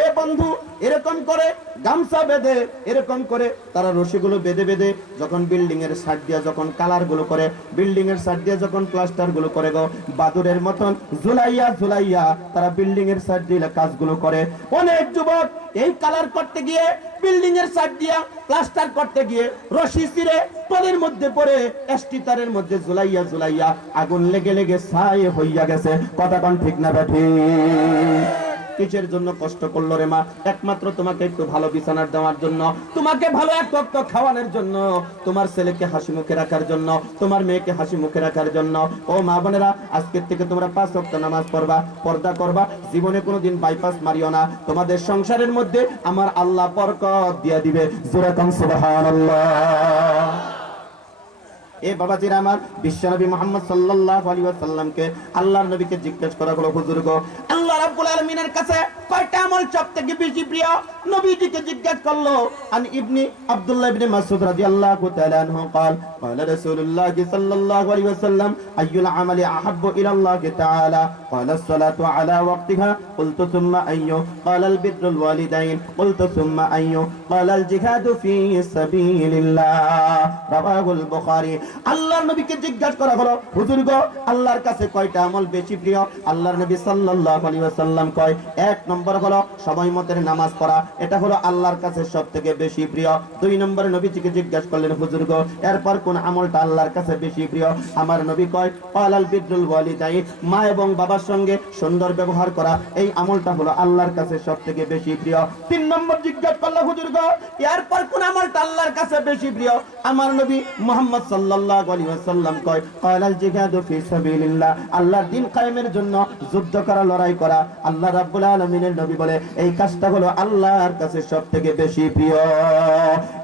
এ বন্ধু এরকম করে গামছা বেঁধে এরকম করে তারা রশিগুলো বেঁধে বেঁধে যখন বিল্ডিং এর সাইড দিয়ে যখন কালার গুলো করে, বিল্ডিং এর সাইড দিয়ে যখন প্লাস্টার গুলো করে গো, বাদুরের মতন ঝুলাইয়া ঝুলাইয়া তারা বিল্ডিং এর সাইড দিয়ে কাজগুলো করে। অনেক যুবক এই কালার করতে গিয়ে বিল্ডিং এর সাইড দিয়া প্লাস্টার করতে গিয়ে রশি ছিঁড়ে তলের মধ্যে পড়ে এসটি তারের মধ্যে ঝুলাইয়া ঝুলাইয়া আগুন লেগে লেগে ছাই হইয়া গেছে। কথা কোন ঠিক না বেঠি? কিসের জন্য কষ্ট করলো রে মা? একমাত্র তোমাকে একটু ভালো বিছানার দেওয়ার জন্য, তোমাকে ভালো এক ওয়াক্ত খাওয়ানোর জন্য, তোমার ছেলেকে হাসি মুখে রাখার জন্য, তোমার মেয়েকে হাসি মুখে রাখার জন্য। ও মা বোনেরা, আজকের থেকে তোমরা 5 ওয়াক্ত নামাজ পড়বা, পর্দা করবা, জীবনে কোনোদিন বাইপাস মারিও না। তোমাদের সংসারের মধ্যে আমার আল্লাহ বরকত দিয়ে দিবে। জোরে কাম সুবহানাল্লাহ। এ বাবাজিরা আমার, বিশ্বনবী মুহাম্মদ সাল্লাল্লাহু আলাইহি ওয়াসাল্লামকে আল্লাহর নবীকে জিজ্ঞেস করা হলো, হুজুর গো, আল্লাহ রাব্বুল আলামিনের কাছে কয়টা আমল সবথেকে বেশি প্রিয়? নবীজিকে জিজ্ঞেস করলো। আন ইবনে আব্দুল্লাহ ইবনে মাসউদ রাদিয়াল্লাহু তাআলা আনহু قال قال رسول الله صلى الله عليه وسلم اي العمل احب الى الله تعالى قال الصلاه على وقتها قلت ثم اي قال البر الوالدين قلت ثم اي قال الجهاد في سبيل الله رواه البخاري। আল্লাহর নবীকে জিজ্ঞাসা করা হলো, হুজুর গো, আল্লাহর কাছে কয়টা আমল বেশি প্রিয়? আল্লাহর নবী সাল্লাল্লাহু আলাইহি ওয়াসাল্লাম কয়, 1 নম্বর হলো সময় মতো নামাজ পড়া, এটা হলো আল্লাহর কাছে সবথেকে বেশি প্রিয়। 2 নম্বরে নবীজিকে জিজ্ঞাসা করলেন, হুজুর গো, এরপর কোন আমলটা আল্লাহর কাছে বেশি প্রিয়? আমার নবী কয়, ক্বালাল বিররুল ওয়ালিদাইন, মা এবং বাবার সঙ্গে সুন্দর ব্যবহার করা, এই আমলটা হলো আল্লাহর কাছে সবথেকে বেশি প্রিয়। 3 নম্বর জিজ্ঞাসা করলো, হুজুর গো, এরপর কোন আমলটা আল্লাহর কাছে বেশি প্রিয়? আমার নবী মুহাম্মদ সাল্লাল্লাহু আলাইহি ওয়াসাল্লাম কয়, ক্বালাল জিহাদু ফি সাবিলিল্লাহ, আল্লাহর দ্বীন কায়েমের জন্য যুদ্ধ করা, লড়াই করা। আল্লাহ রাব্বুল আলামিনের নবী বলে, এই কাজটা হলো আল্লাহর কাছে সবথেকে বেশি প্রিয়।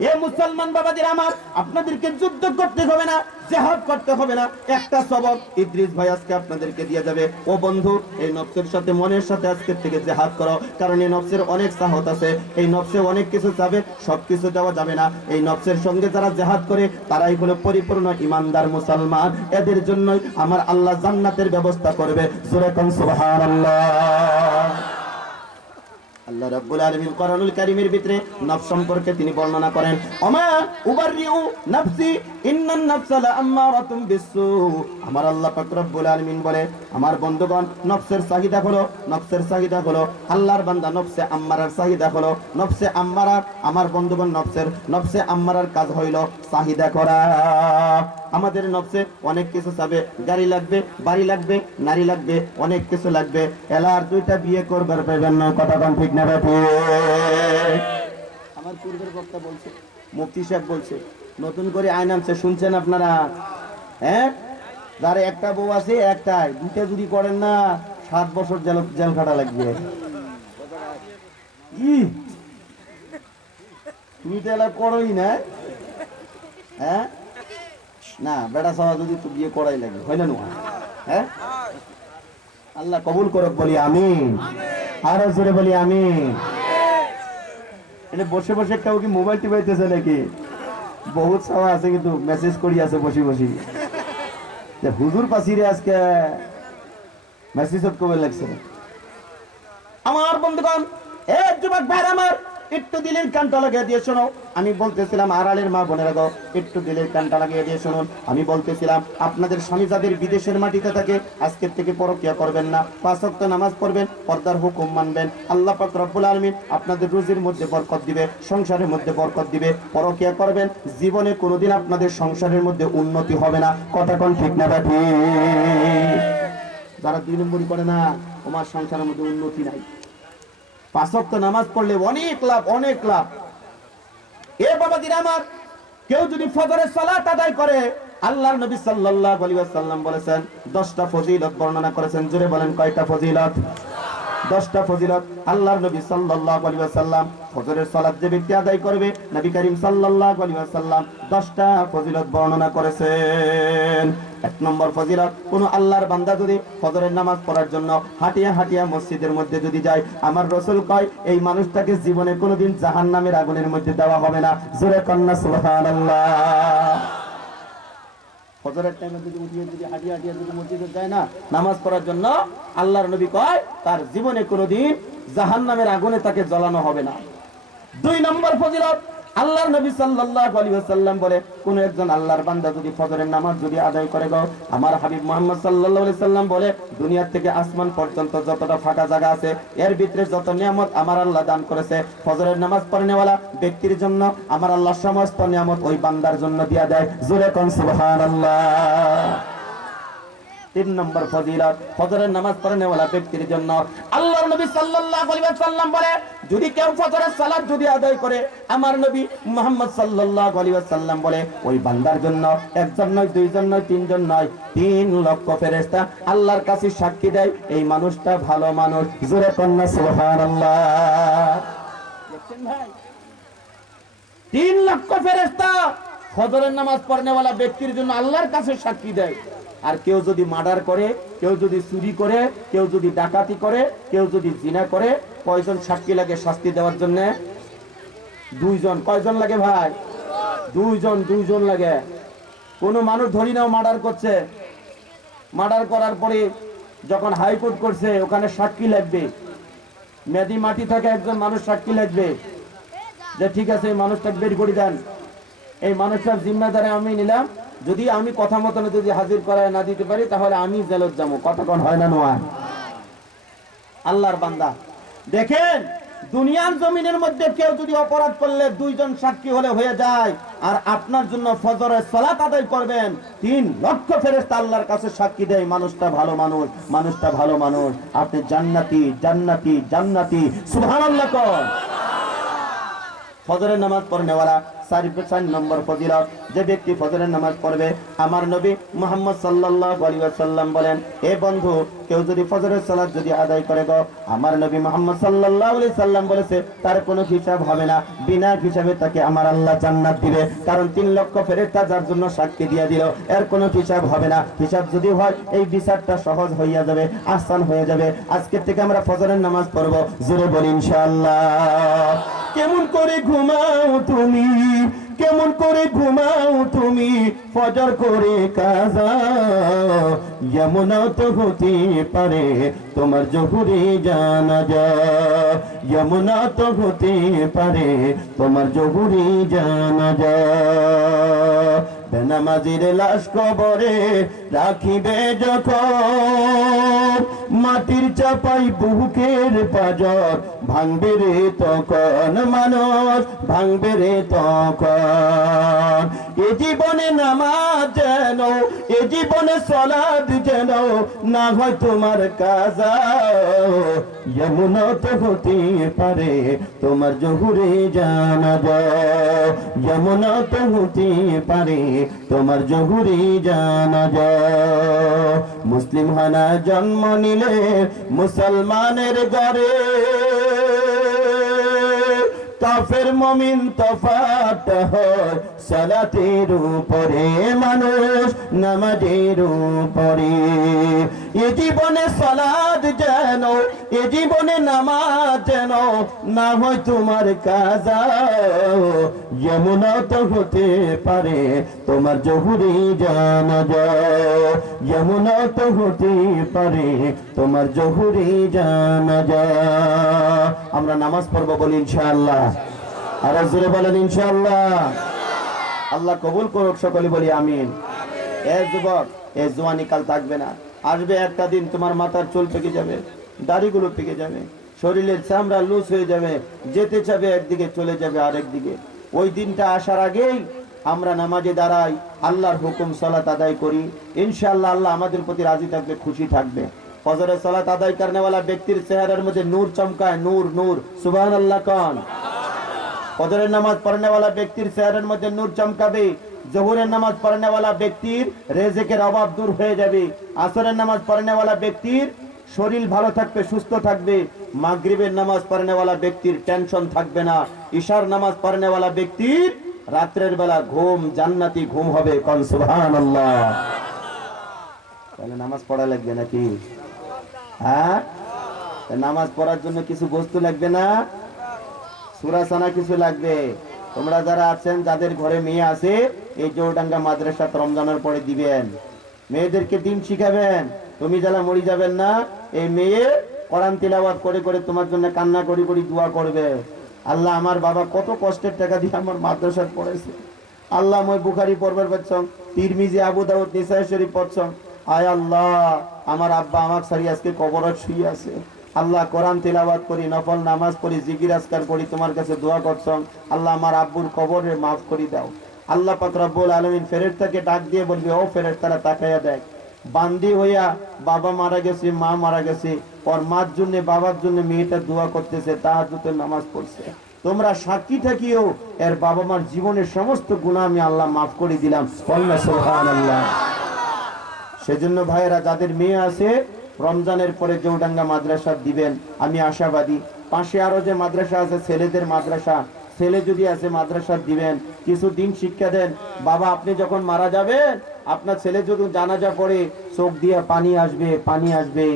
এ মুসলমান বাবাজিরা আমার, আপনাদেরকে যুদ্ধ করতে হবে না, জিহাদ করতে হবে না। একটা সবক ইদ্রিস ভাই আজকে আপনাদেরকে দিয়ে যাবে। ও বন্ধু, এই নফসের সাথে মনের সাথে আজকে থেকে জিহাদ করো, কারণ এই নফসের অনেক সাহত আছে, এই নফসে অনেক কিছু চাবে, সবকিছু দেওয়া যাবে না। এই নফসের সঙ্গে যারা জিহাদ করে তারাই হলো পরিপূর্ণ ইমানদার মুসলমান। এদের জন্যই আমার আল্লাহ জান্নাতের ব্যবস্থা করবে। সূরা সুবহানাল্লাহ। আল্লাহ রাব্বুল আলামিন কোরআনুল কারীমের ভিতরে নফস সম্পর্কে তিনি বর্ণনা করেন, ওমা উবাররিউ নাফসি ইন্নান নাফসা লাআম্মারাতুম বিসসু। আমার আল্লাহ পাক রব্বুল আলামিন বলে, আমার বন্ধুগণ, নফসের চাহিদা হলো আল্লাহর বান্দা, নফসে আম্মারার চাহিদা হলো নফসে আম্মারার। আমার বন্ধুগণ, নফসে আম্মারার কাজ হইল চাহিদা করা। আমাদের নফসে অনেক কিছু চাবে, গাড়ি লাগবে, বাড়ি লাগবে, নারী লাগবে, অনেক কিছু লাগবে। এলার 2টা বিয়ে করবার পাইবেন না। কথা কোন ঠিক না বেঠি? আমার পূর্বের বক্তা বলছে, মুফতি সাহেব বলছে, নতুন করে আইন আনছে, শুনছেন আপনারা? হ্যাঁ, যার একটা বউ আছে, একটাই, 2টা যদি করেন না 7 বছর জেল খাটা লাগবে। তুমি তো এলা করোই না। হ্যাঁ না, বেটা সওয়া যদি তো বিয়ে করাই লাগে, হয় না? হ্যাঁ, আল্লাহ কবুল করুক, বলি আমিন। আরো জোরে বলি আমিন। এটা বসে বসে কেউ কি মোবাইল টিপাইতেছে নাকি? বহুত সওয়া আছে কিন্তু মেসেজ করি আছে বসে বসে, যে হুজুর পাশিরে আজকে মেসেজ কবে লাগছে। আমার বন্ধুগণ, এ যুবক ভাই আমার, একটু দিলের কানটা লাগিয়ে দিয়ে শোনো। আমি বলতেছিলাম, আড়ালের মা বোনেরা গো, একটু দিলের কানটা লাগিয়ে দিয়ে শুনুন। আমি বলতেছিলাম, আপনাদের স্বামী যাদের বিদেশের মাটিতে থাকে, আজকের থেকে পরকিয়া করবেন না, 5 ওয়াক্ত নামাজ পড়বেন, পর্দার হুকুম মানবেন। আল্লাহ পাক রব্বুল আলামিন আপনাদের রুজির মধ্যে বরকত দিবে, সংসারের মধ্যে বরকত দিবে। পরকিয়া করবেন, জীবনে কোনোদিন আপনাদের সংসারের মধ্যে উন্নতি হবে না। কথা কোন ঠিক না বেঠি? যারা 2 নম্বরই করে না, তোমার সংসারের মধ্যে উন্নতি নাই। 5 ওয়াক্ত নামাজ পড়লে অনেক লাভ, অনেক লাভ। এ বাবাজিরা আমার, কেউ যদি ফজরের সালাত আদায় করে, আল্লাহর নবী সাল্লাল্লাহু আলাইহি ওয়াসাল্লাম বলেছেন, 10টা ফজিলত বর্ণনা করেছেন। জোরে বলেন, কয়টা ফজিলত? 10টা ফজিলত। আল্লাহর নবী সাল্লাল্লাহু আলাইহি ওয়াসাল্লাম ফজরের সালাত যে ব্যক্তি আদায় করবে, নবী করিম সাল্লাল্লাহু আলাইহি ওয়াসাল্লাম 10টা ফজিলত বর্ণনা করেছেন। 1 নম্বর ফজিলত, কোন আল্লাহর বান্দা যদি ফজরের নামাজ পড়ার জন্য হাঁটিয়া হাঁটিয়া মসজিদের মধ্যে যদি যায়, আমার রাসূল কয়, এই মানুষটাকে জীবনে কোনোদিন জাহান্নামের আগুনের মধ্যে দেওয়া হবে না। জোরে কন্না সুবহানাল্লাহ। ফজরের টাইমে যদি উঠিয়ে যদি হাঁটিয়া হাঁটিয়া যদি মসজিদে যায় না নামাজ পড়ার জন্য, আল্লাহর নবী কয়, তার জীবনে কোনোদিন জাহান্নামের আগুনে তাকে জ্বালানো হবে না। 2 নম্বর ফজিলত, আল্লাহর নবী সাল্লাল্লাহু আলাইহি ওয়াসাল্লাম বলে, কোন একজন আল্লাহর বান্দা যদি ফজরের নামাজ যদি আদায় করে গো, আমার হাবিব মুহাম্মদ সাল্লাল্লাহু আলাইহি সাল্লাম বলে, দুনিয়া থেকে আসমান পর্যন্ত যতটা ফাঁকা জায়গা আছে এর ভিতরে যত নিয়ামত আমার আল্লাহ দান করেছে, ফজরের নামাজ পড়নেওয়ালা ব্যক্তির জন্য আমার আল্লাহ সমস্ত নিয়ামত ওই বান্দার জন্য দিয়া দেয়। জোরে কোন সুবহানাল্লাহ। 3 নম্বর ফজিলত, ফজরের নামাজ পড়নেওয়ালা ব্যক্তির জন্য আল্লাহর নবী সাল্লাল্লাহু আলাইহি ওয়াসাল্লাম বলে, যদি কেউ ফজরের সালাত যদি আদায় করে, আমার নবী মুহাম্মদ সাল্লাল্লাহু আলাইহি ওয়াসাল্লাম বলে, ওই বান্দার জন্য একজন নয়, দুইজন নয়, তিনজন নয়, 3 লক্ষ ফেরেশতা আল্লাহর কাছে সাক্ষী দেয় এই মানুষটা ভালো মানুষ। জোরে কন্না সুবহানাল্লাহ। দেখছেন ভাই, 3 লক্ষ ফেরেশতা ফজরের নামাজ পড়নেওয়ালা ব্যক্তির জন্য আল্লাহর কাছে সাক্ষী দেয়। আর কেউ যদি মার্ডার করে, কেউ যদি চুরি করে, কেউ যদি ডাকাতি করে, কেউ যদি জিনা করে, কয়জন সাক্ষী লাগে শাস্তি দেওয়ার জন্য? 2 জন। কয়জন লাগে ভাই? 2 জন লাগে। কোন মানুষ ধরি নাও মার্ডার করছে, মার্ডার করার পরে যখন হাইকোর্ট করছে ওখানে সাক্ষী লাগবে, মেদি মাটি থাকে একজন মানুষ সাক্ষী লাগবে যে ঠিক আছে এই মানুষটাকে বের করে দেন, এই মানুষটার জিম্মেদারি আমি নিলাম, যদি আমি কথা মতন যদি হাজির করায় না দিতে পারি তাহলে আমি জেলত যাবো। কতক্ষণ হয় না নয়? আল্লাহর বান্দা দেখেন, দুনিয়ার জমিনের মধ্যে কেউ যদি অপরাধ করলে 2 জন সাক্ষী হলে হয়ে যায়, আর আপনার জন্য ফজরের সালাত আদায় করবেন 3 লক্ষ ফেরেশতা আল্লাহর কাছে সাক্ষী দেয় মানুষটা ভালো মানুষ, মানুষটা ভালো মানুষ। আপনি জান্নাতি জান্নাতি জান্নাতি। সুবহানাল্লাহ। ফজরের নামাজ পড়নেওয়ালা 4 নম্বর ফজিলত, যে ব্যক্তি ফজরের নামাজ পড়বে, আমার নবী মুহাম্মদ সাল্লাল্লাহু আলাইহি ওয়াসাল্লাম বলেন, এ বন্ধু, কেউ যদি ফজরের সালাত যদি আদায় করে গো, আমার নবী মুহাম্মদ সাল্লাল্লাহু আলাইহি সাল্লাম বলেছে তার কোনো হিসাব হবে না, বিনা হিসাবে তাকে আমার আল্লাহ জান্নাত দিবে। কারণ 3 লক্ষ ফেরেশতা যার জন্য সাক্ষী দিয়ে দিল, এর কোনো হিসাব হবে না। হিসাব যদি হয় এই বিচারটা সহজ হইয়া যাবে, আসান হয়ে যাবে। আজকে থেকে আমরা ফজরের নামাজ পড়ব। জোরে বলি ইনশাআল্লাহ। কেমন করে ঘুমাও তুমি, কেমন করে ঘুমাও তুমি, ফজর করে কাজা, এমনও তো হতে পারে তোমার জহুরে জানাজা, এমনও তো হতে পারে তোমার জহুরে জানাজা। বেনামাজির লাশ কবরে রাখিবে যখন, মাটির চাপাই বুকের পাজর ভাঙবে রে তখন, মানুষ ভাঙবে রে তখন। এ জীবনে নামাজ যেন, এ জীবনে সালাত যেন না হয় তোমার কাজা, এমনও তো হতে পারে তোমার জহুরে জানাজা, এমনও তো হতে পারে তোমার জহুরে জানাজা। মুসলিম হানা জন্ম নিলে মুসলমানের ঘরে, কাফের মুমিন তফাত হয় সালাতের উপরে, মানুষ নামাজের উপরে। এ জীবনে সালাত যেন, এ জীবনে নামাজ যেন না হয় তোমার কাজা, এমনও তো হতে পারে তোমার জহুরে জানাজা, এমনও তো হতে পারে তোমার জহুরে জানাজা। আমরা নামাজ পড়বো বলি ইনশাআল্লাহ। আর জোরে বলেন ইনশাআল্লাহ। আল্লাহ কবুল করুক, সকলে বলি আমিন। এ যুবক, এ জওয়ানি কাল থাকবে না, আসবে একটা দিন তোমার মাথার চুল পেকে যাবে, দাড়িগুলো পেকে যাবে, শরীরের চামড়া লুজ হয়ে যাবে, যেতে চাবে একদিকে চলে যাবে আরেক দিকে। ওই দিনটা আসার আগেই আমরা নামাজে দাঁড়াই, আল্লাহর হুকুম সালাত আদায় করি, ইনশাআল্লাহ আল্লাহ আমাদের প্রতি রাজি থাকবে, খুশি থাকবে। ফজরের সালাত আদায় করনেওয়ালা ব্যক্তির চেহারার মধ্যে নূর চমকায়, নূর নূর। সুবহানাল্লাহ কোন? ফজরের নামাজ পড়নেওয়ালা ব্যক্তির চেহারার মধ্যে নূর চমকাবে। জোহরের নামাজ পড়নেওয়ালা ব্যক্তির রিজিকের অভাব দূর হয়ে যাবে। আসরের নামাজ পড়নেওয়ালা ব্যক্তির শরীর ভালো থাকবে, সুস্থ থাকবে। মাগরিবের নামাজ পড়নেওয়ালা ব্যক্তির টেনশন থাকবে না। ইশার নামাজ পড়নেওয়ালা ব্যক্তির রাতের বেলা ঘুম জান্নাতি ঘুম হবে। কোন সুবহানাল্লাহ। তাহলে নামাজ পড়া লাগবে নাকি? হ্যাঁ, নামাজ পড়ার জন্য কিছু বস্তু লাগবে না? সূরা সানা কিছু লাগবে। তোমরা যারা আছেন, যাদের ঘরে মেয়ে আছে, এই জোরডাঙ্গা মাদ্রাসা রমজানের পরে দিবেন, মেয়েদেরকে দিন শিখাবেন। তুমি যারা মরে যাবেন না, এই মেয়ে কোরআন তিলাওয়াত করে করে তোমার জন্য কান্না করি করি দোয়া করবে, আল্লাহ আমার বাবা কত কষ্টের টাকা দিয়ে আমার মাদ্রাসায় পড়েছে, আল্লাহ মই বুখারি পড়বার পাচ্ছং, তিরমিজি, আবু দাউদ, নিসাই শরীফ পড়ছং, আয় আল্লাহ আমার আব্বা আমার সারি আজকে কবরত শুয়ে আছে, আল্লাহ কোরআন তিলাওয়াত করি, নফল নামাজ পড়ি, জিকির আজকার করি, তোমার কাছে দোয়া করছং, আল্লাহ আমার আব্বুর কবরে মাফ করে দাও। আল্লাহ পাক রব্বুল আলামিন ফেরেশতাকে ডাক দিয়ে বলবে, ও ফেরেশতারা তাকায়া দেখ, বান্দি হইয়া বাবা মারা গেছে, মা মারা গেছে, ওর মার জন্য বাবার জন্য মেয়েটা দোয়া করতেছে, তাহাজ্জুদের নামাজ পড়ছে, তোমরা সাক্ষী থাকিও এর বাবা মার জীবনের সমস্ত গুনাহ আমি আল্লাহ মাফ করে দিলাম। সুবহানাল্লাহ। সেজন্য ভাইয়েরা যাদের মেয়ে আছে রমজানের পরে জৌডাঙ্গা মাদ্রাসা দিবেন, আমি আশাবাদী। পাশে আরো যে মাদ্রাসা আছে ছেলেদের মাদ্রাসা, ছেলে যদি আছে মাদ্রাসা দিবেন, কিছু দিন শিক্ষা দেন। বাবা আপনি যখন মারা যাবেন, আপনার ছেলে যদি জানাজা পড়ে চোখ দিয়ে পানি আসবে, পানি আসবে।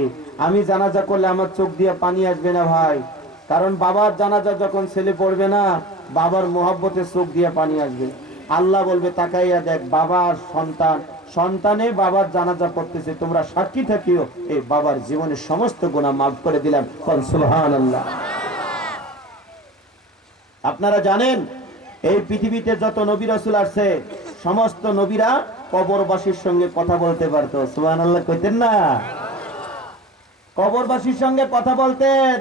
আমি জানাজা করলে আমার চোখ দিয়ে পানি আসবে না ভাই, কারণ বাবার জানাজা যখন ছেলে পড়বে না, বাবার মোহাব্বতে চোখ দিয়ে পানি আসবে। আল্লাহ বলবে তাকাইয়া দেখ, বাবার সন্তান, সন্তানে বাবার জানাজা পড়তেছে, তোমরা সাক্ষী থাকিও এই বাবার জীবনের সমস্ত গুনাহ মাফ করে দিলাম। সুবহানাল্লাহ। আপনারা জানেন এই পৃথিবীতে যত নবী রাসূল আসছে, সমস্ত নবীরা কবরবাসীর সঙ্গে কথা বলতে পারতো। সুবহানাল্লাহ কইতেন না? কবরবাসীর সঙ্গে কথা বলতেন।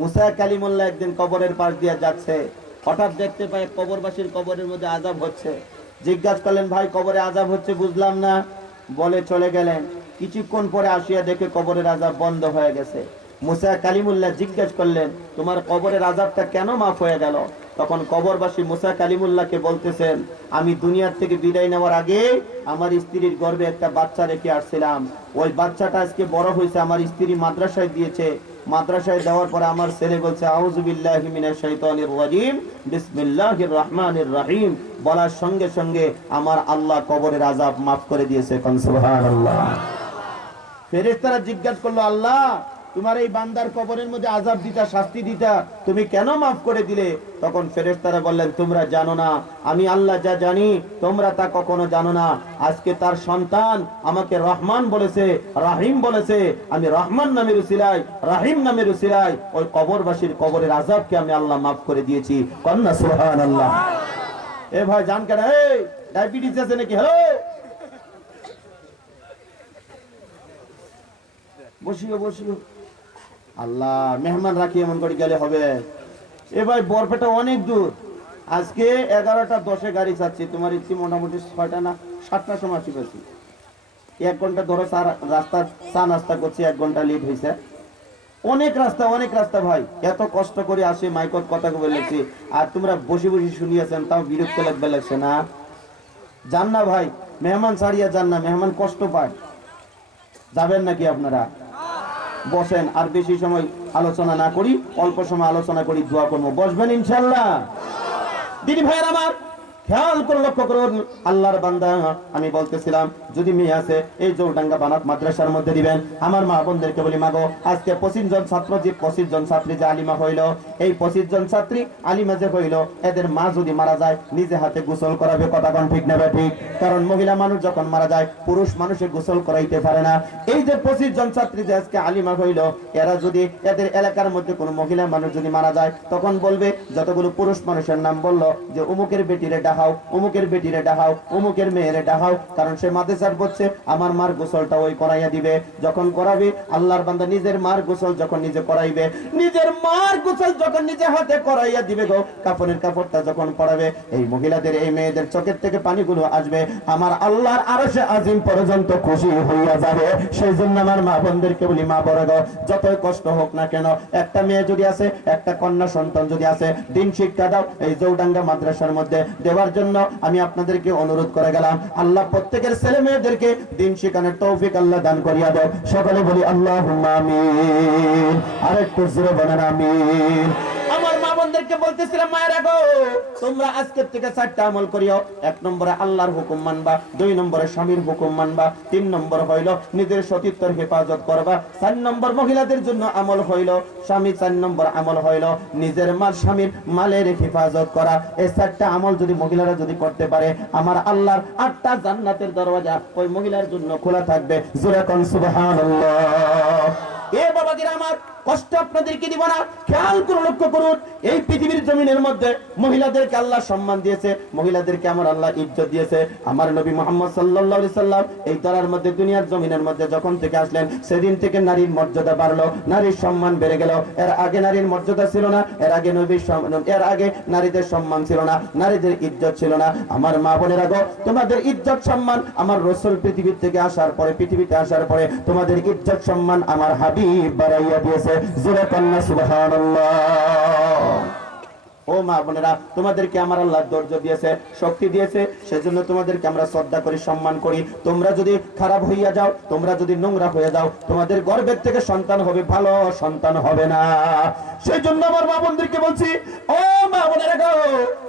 মুসা কালিমুল্লাহ একদিন কবরের পাশ দিয়ে যাচ্ছে, হঠাৎ দেখতে পায় কবরবাসীর কবরের মধ্যে আযাব হচ্ছে। জিজ্ঞাসা করলেন, ভাই কবরে আযাব হচ্ছে বুঝলাম না, বলে চলে গেলেন। কিছুক্ষণ পরে আসিয়া দেখে কবরের আযাব বন্ধ হয়ে গেছে। মুসা কালিমুল্লাহ জিজ্ঞাসা করলেন, তোমার কবরের আযাবটা কেন মাফ হয়ে গেল? তখন কবরবাসী মুসা কালিমুল্লাহকে বলতেছেন, আমি দুনিয়ার থেকে বিদায় নেওয়ার আগে আমার স্ত্রীর গর্ভে একটা বাচ্চা রেখে আসছিলাম, ওই বাচ্চাটা আজকে বড় হয়েছে, আমার স্ত্রী মাদ্রাসায় দিয়েছে, মাদ্রাসায় দেওয়ার পরে আমার ছেলে বলছে আউযু বিল্লাহি মিনাশ শাইতানির রাজিম বিসমিল্লাহির রহমানির রহিম, বলার সঙ্গে সঙ্গে আমার আল্লাহ কবরের আযাব মাফ করে দিয়েছে। সুবহানাল্লাহ। ফেরেশতারা জিজ্ঞাসা করলো, আল্লাহ তোমার এই বান্দার কবরের মধ্যে আযাব দিতা, শাস্তি দিতা, তুমি কেন মাফ করে দিলে? তখন ফেরেশতারা বললেন, তোমরা জানো না, আমি আল্লাহ যা জানি তোমরা তা কখনো জানো না। আজকে তার সন্তান আমাকে রহমান বলেছে, রাহিম বলেছে, আমি রহমান নামের উসিলায়, রাহিম নামের উসিলায় ওই কবরবাসীর কবরের আযাবকে আমি আল্লাহ মাফ করে দিয়েছি। কন্না সুবহানাল্লাহ। এ ভাই জান কেন, এই ডায়াবেটিস আছে নাকি? হ্যালো বসিও বসিও, আল্লাহ মেহমান রাখি এমন করে গেলে হবে? এ ভাই বরপেটা অনেক দূর, আজকে 11টা 10-এ গাড়ি চাচ্ছি, তোমার ইচ্ছে মোটামুটি 6টা না 7টার সময় আসি পাচ্ছি। 1 ঘন্টা ধরো রাস্তা চা নাস্তা করছি, 1 ঘন্টা লেট হয়েছে। অনেক রাস্তা ভাই, এত কষ্ট করে আসে, মাইকত কথা বলেছি, আর তোমরা বসে বসে শুনিয়েছেন, তাও বিরক্ত লাগবে লাগছে না? যান না ভাই, মেহমান ছাড়িয়া যান না, মেহমান কষ্ট পায়। যাবেন নাকি আপনারা? বসেন, আর বেশি সময় আলোচনা না করি, অল্প সময় আলোচনা করি, দোয়া করবো। বসবেন ইনশাআল্লাহ? দিদি ভাইয়ের আমার খেয়াল করে লক্ষ্য করুন, আল্লাহর বান্দা আমি বলতেছিলাম যদি মেয়ে আছে এই জৌডাঙ্গা বানাত মাদ্রাসার মধ্যে দিবেন। আমার মা বোনদেরকে বলি, মাগো আজকে 25 জন ছাত্র, যে 25 জন ছাত্রী যে আলিমা হইল, এই 25 জন ছাত্রী আলিমা যে হইল, এদের মা যদি মারা যায় নিজে হাতে গোসল করাবে। কথা কোন ঠিক না ঠিক? কারণ মহিলা মানুষ যখন মারা যায় পুরুষ মানুষের গোসল করাইতে পারে না। এই যে 25 জন ছাত্রী যে আজকে আলিমা হইল, এরা যদি এদের এলাকার মধ্যে কোনো মহিলা মানুষ যদি মারা যায়, তখন বলবে, যতগুলো পুরুষ মানুষের নাম বললো, যে অমুকের বেটিরে ডাহাও, অমুকের বেটিরে ডাহাও, অমুকের মেয়েরে ডাহাও, কারণ সে মাদ্রাসার বলছে আমার মার গোসলটা ওই করাইয়া দিবে। যখন করাবে, আল্লাহর বান্দা নিজের মার গোসল যখন নিজে করাইবে, নিজের মার গোসল যখন নিজে হাতে করাইয়া দিবে গো, কাফনের কাপড়টা যখন পরাবে, এই মহিলাদের এই মেয়েদের চোখের থেকে পানিগুলো আসবে, আমার আল্লাহর আরশে আজিম পর্যন্ত খুশি হইয়া যাবে। সেই জন্য আমার মা বোনদেরকে বলি, মা বড় গো, যতই কষ্ট হোক না কেন, একটা মেয়ে যদি আছে, একটা কন্যা সন্তান যদি আছে, দিন শিক্ষা দাও এই জৌডাঙ্গা মাদ্রাসার মধ্যে দেওয়ার জন্য আমি আপনাদেরকে অনুরোধ করে গেলাম। আল্লাহ প্রত্যেকের ছেলে মেয়েদেরকে দিন শিখানোর তৌফিক আল্লাহ দান করিয়া দাও। সকলে বলি আল্লাহুম্মা আমিন। আরেকটু জোরে বলেন আমিন। আমার মা বোনদেরকে বলতেছিলাম, মায়েরা গো, তোমরা আজকের থেকে 4টা আমল করিও। 1 নম্বরে আল্লাহর হুকুম মানবা, 2 নম্বরে স্বামীর হুকুম মানবা, 3 নম্বর হইল নিজের সতীত্বের হেফাজত করবা, 4 নম্বর মহিলাদের জন্য আমল হইল স্বামী, 4 নম্বর আমল হইল নিজের মাল স্বামীর মালের হেফাজত করা। এই 4টা আমল যদি মহিলারা যদি করতে পারে, আমার আল্লাহর 8টা জান্নাতের দরওয়াজা ওই মহিলার জন্য খোলা থাকবে। জোরে কোন সুবহানাল্লাহ। এ বাবাজিরা আমার, কষ্ট আপনাদেরকে দিব না, খেয়াল করে লক্ষ্য করুন, এই পৃথিবীর জমিনের মধ্যে মহিলাদেরকে আল্লাহ সম্মান দিয়েছে, মহিলাদেরকে আমার আল্লাহ ইজ্জত দিয়েছে। আমার নবী মুহাম্মদ সাল্লাল্লাহু আলাইহি সাল্লাম এই ধরার মধ্যে, দুনিয়ার জমিনের মধ্যে যখন থেকে আসলেন, সেদিন থেকে নারীর মর্যাদা বাড়লো, নারীর সম্মান বেড়ে গেল। এর আগে নারীর মর্যাদা ছিল না, এর আগে এর আগে নারীদের সম্মান ছিল না, নারীদের ইজ্জত ছিল না। আমার মা বোনেরা গো, তোমাদের ইজ্জত সম্মান আমার রাসূল পৃথিবী থেকে আসার পরে, পৃথিবীতে আসার পরে তোমাদের ইজ্জত সম্মান আমার হাবিব বাড়াইয়া দিয়েছে। জোরে কন্যা সুবহানাল্লাহ। ও মা বোনেরা, তোমাদেরকে আমার আল্লাহ ধৈর্য দিয়েছে, শক্তি দিয়েছে, সেজন্য তোমাদেরকে আমরা শ্রদ্ধা করি, সম্মান করি। তোমরা যদি খারাপ হইয়া যাও, তোমরা যদি নোংরা হয়ে যাও, তোমাদের গর্ভের থেকে সন্তান হবে, ভালো সন্তান হবে না। সেই জন্য আমার মা বোনদেরকে বলছি, ও মা বোনেরা গো,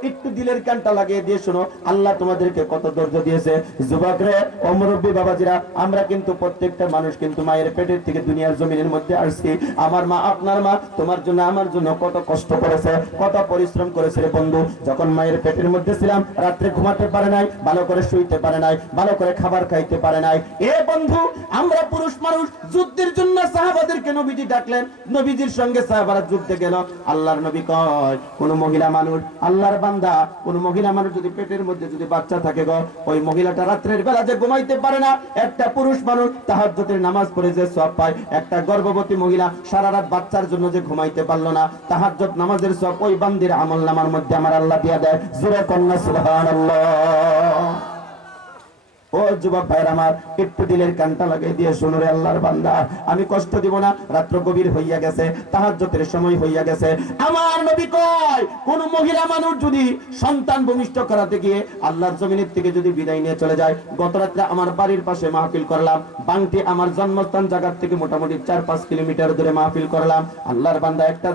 একটু দিলের কানটা লাগিয়ে দিয়ে শোনো, আল্লাহ তোমাদেরকে কত ধৈর্য দিয়েছে। যুবক রে, ও মুরব্বী বাবাজিরা, আমরা কিন্তু প্রত্যেকটা মানুষ কিন্তু মায়ের পেটের থেকে দুনিয়ার জমিনের মধ্যে আসছি। আমার মা, আপনার মা, তোমার জন্য আমার জন্য কত কষ্ট করেছে, কত পরিশ্রম করেছে রে বন্ধু। যখন মায়ের পেটের মধ্যে ছিলাম, রাত্রে ঘুমাতে পারে নাই, ভালো করে শুইতে পারে নাই, ভালো করে খাবার খাইতে পারে নাই। এ বন্ধু, আমরা পুরুষ মানুষ, যুদ্ধের জন্য সাহাবাদেরকে নবীজি ডাকলেন, নবীজির সঙ্গে সাহাবারা যুদ্ধে গেল। আল্লাহর নবী কয়, কোন মহিলা মানুষ, আল্লাহর বান্দা, কোন মহিলা মানুষ যদি পেটের মধ্যে যদি বাচ্চা থাকে গো, ওই মহিলাটা রাত্রের বেলা যে ঘুমাইতে পারে না, একটা পুরুষ মানুষ তাহাজ্জুদের নামাজ পড়ে যে সওয়াব পায়, একটা গর্ভবতী মহিলা সারা রাত বাচ্চার জন্য যে ঘুমাইতে পারলো না, তাহাজ্জুদ নামাজের সওয়াব ওই বান্দির আমলনামার মধ্যে আমার আল্লাহ দিয়া দেয়। জোরে কন্যা সুবহানাল্লাহ। ও যুবক ভাইরা আমার, একটু দিলের কানটা লাগিয়ে দিয়ে শুনো রে আল্লাহর বান্দা, আমি কষ্ট দিব না। রাত্র গভীর হইয়া গেছে, তাহাজ্জুদের সময় হইয়া গেছে। আমার নবী কয়, কোন মহিলা মানুষ যদি সন্তান ভূমিষ্ঠ করাতে গিয়ে আল্লাহর জমিনের থেকে যদি বিদায় নিয়ে চলে যায়, গত রাত্রে আমার বাড়ির পাশে মাহফিল করলাম, বাংটি আমার জন্মস্থান জায়গা থেকে মোটামুটি 4-5 কিলোমিটার দূরে মাহফিল করলাম। আল্লাহর বান্দা একটা